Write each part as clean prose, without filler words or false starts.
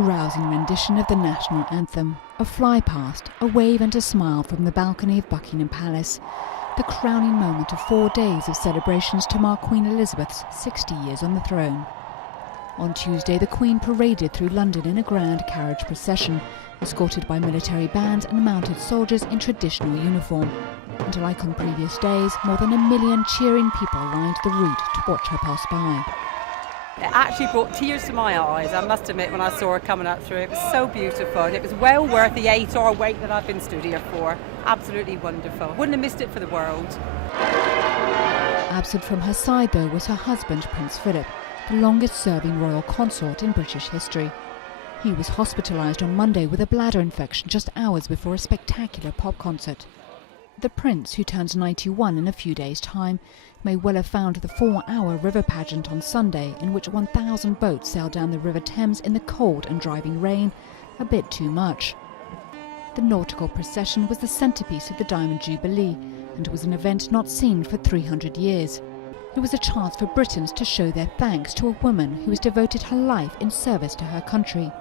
rousing rendition of the national anthem, a fly past, a wave and a smile from the balcony of Buckingham Palace, the crowning moment of 4 days of celebrations to mark Queen Elizabeth's 60 years on the throne. On Tuesday, the Queen paraded through London in a grand carriage procession, escorted by military bands and mounted soldiers in traditional uniform. And like on previous days, more than 1 million cheering people lined the route to watch her pass by. It actually brought tears to my eyes, I must admit, when I saw her coming up through. It was so beautiful, and it was well worth the 8-hour wait that I've been stood here for. Absolutely wonderful. Wouldn't have missed it for the world. Absent from her side, though, was her husband, Prince Philip, the longest-serving royal consort in British history. He was hospitalised on Monday with a bladder infection just hours before a spectacular pop concert. The Prince, who turns 91 in a few days' time, may well have found the 4-hour river pageant on Sunday, in which 1,000 boats sailed down the River Thames in the cold and driving rain, a bit too much. The nautical procession was the centrepiece of the Diamond Jubilee and was an event not seen for 300 years. It was a chance for Britons to show their thanks to a woman who has devoted her life in service to her country.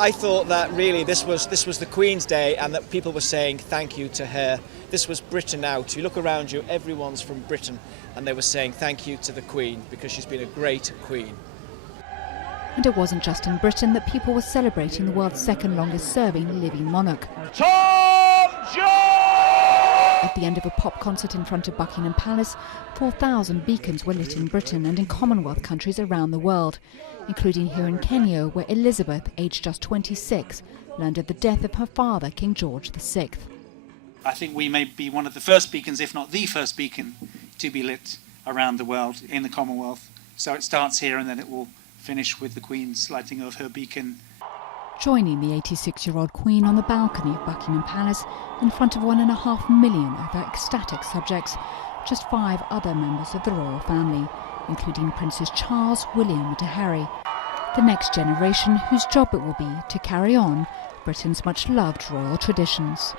I thought that really this was the Queen's Day, and that people were saying thank you to her. This was Britain out. You look around you, everyone's from Britain, and they were saying thank you to the Queen because she's been a great Queen. And it wasn't just in Britain that people were celebrating the world's second longest serving living monarch. At the end of a pop concert in front of Buckingham Palace, 4,000 beacons were lit in Britain and in Commonwealth countries around the world, including here in Kenya, where Elizabeth, aged just 26, learned of the death of her father, King George VI. I think we may be one of the first beacons, if not the first beacon, to be lit around the world in the Commonwealth. So it starts here and then it will finish with the Queen's lighting of her beacon. Joining the 86-year-old Queen on the balcony of Buckingham Palace in front of 1.5 million of her ecstatic subjects, just 5 other members of the royal family, including Princes Charles, William and Harry, the next generation whose job it will be to carry on Britain's much-loved royal traditions.